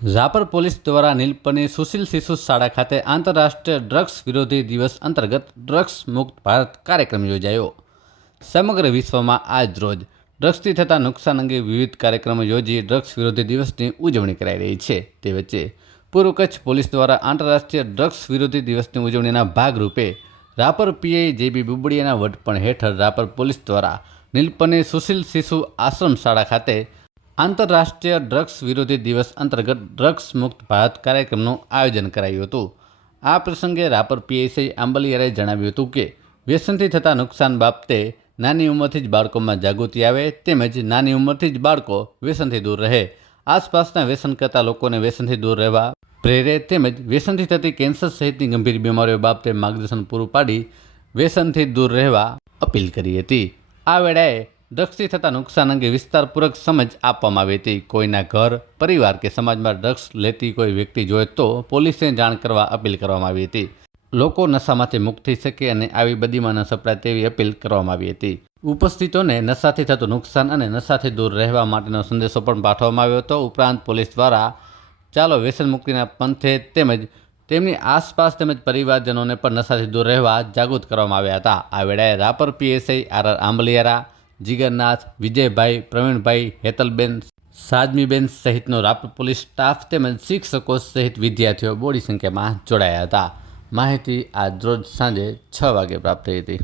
Rapar police દ્વારા નીલપની સુશીલ શિશુ શાળા ખાતે આંતરરાષ્ટ્રીય ડ્રગ્સ વિરોધી દિવસ અંતર્ગત ડ્રગ્સ મુક્ત ભારત કાર્યક્રમ યોજાયો. સમગ્ર વિશ્વમાં આજ રોજ ડ્રગ્સથી થતા નુકસાન અંગે વિવિધ કાર્યક્રમો યોજી ડ્રગ્સ વિરોધી દિવસની ઉજવણી કરાઈ રહી છે. તે વચ્ચે પૂર્વ કચ્છ પોલીસ દ્વારા આંતરરાષ્ટ્રીય ડ્રગ્સ વિરોધી દિવસની ઉજવણીના ભાગરૂપે રાપર પીઆઈ જેબી બુબડીયાના વડપણ હેઠળ રાપર પોલીસ દ્વારા નીલપની સુશીલ શિશુ આશ્રમ શાળા ખાતે આંતરરાષ્ટ્રીય ડ્રગ્સ વિરોધી દિવસ અંતર્ગત ડ્રગ્સ મુક્ત ભારત કાર્યક્રમનું આયોજન કરાયું હતું. આ પ્રસંગે રાપર પીએસઆઈ આંબલિયારે જણાવ્યું હતું કે, વ્યસનથી થતા નુકસાન બાબતે નાની ઉંમરથી જ બાળકોમાં જાગૃતિ આવે, તેમજ નાની ઉંમરથી જ બાળકો વ્યસનથી દૂર રહે. આસપાસના વ્યસન કરતા લોકોને વ્યસનથી દૂર રહેવા પ્રેરે તેમજ વ્યસનથી થતી કેન્સર સહિતની ગંભીર બીમારીઓ બાબતે માર્ગદર્શન પૂરું પાડી વ્યસનથી દૂર રહેવા અપીલ કરી હતી. આ વેળાએ ડ્રગ્સથી થતા નુકસાન અંગે વિસ્તારપૂર્વક સમજ આપવામાં આવી હતી. કોઈના ઘર, પરિવાર કે સમાજમાં ડ્રગ્સ લેતી કોઈ વ્યક્તિ જોઈએ તો પોલીસને જાણ કરવા અપીલ કરવામાં આવી હતી. લોકો નશામાંથી મુક્ત થઈ શકે અને આવી બદીમાં ન સપડાય તેવી અપીલ કરવામાં આવી હતી. ઉપસ્થિતોને નશાથી થતું નુકસાન અને નશાથી દૂર રહેવા માટેનો સંદેશો પણ પાઠવવામાં આવ્યો હતો. ઉપરાંત પોલીસ દ્વારા, ચાલો વ્યસન મુક્તિના પંથે તેમજ તેમની આસપાસ તેમજ પરિવારજનોને પણ નશાથી દૂર રહેવા જાગૃત કરવામાં આવ્યા હતા. આ વેળાએ Rapar PSI R R Ambaliyara Jigarnath, Vijaybhai, Pravinbhai, Hetalben, Sajmiben સહિતનો રાપર પોલીસ સ્ટાફ તેમજ શિક્ષકો સહિત વિદ્યાર્થીઓ બોડી સંખ્યામાં જોડાયા હતા. માહિતી આજ રોજ સાંજે છ વાગે પ્રાપ્ત થઈ હતી.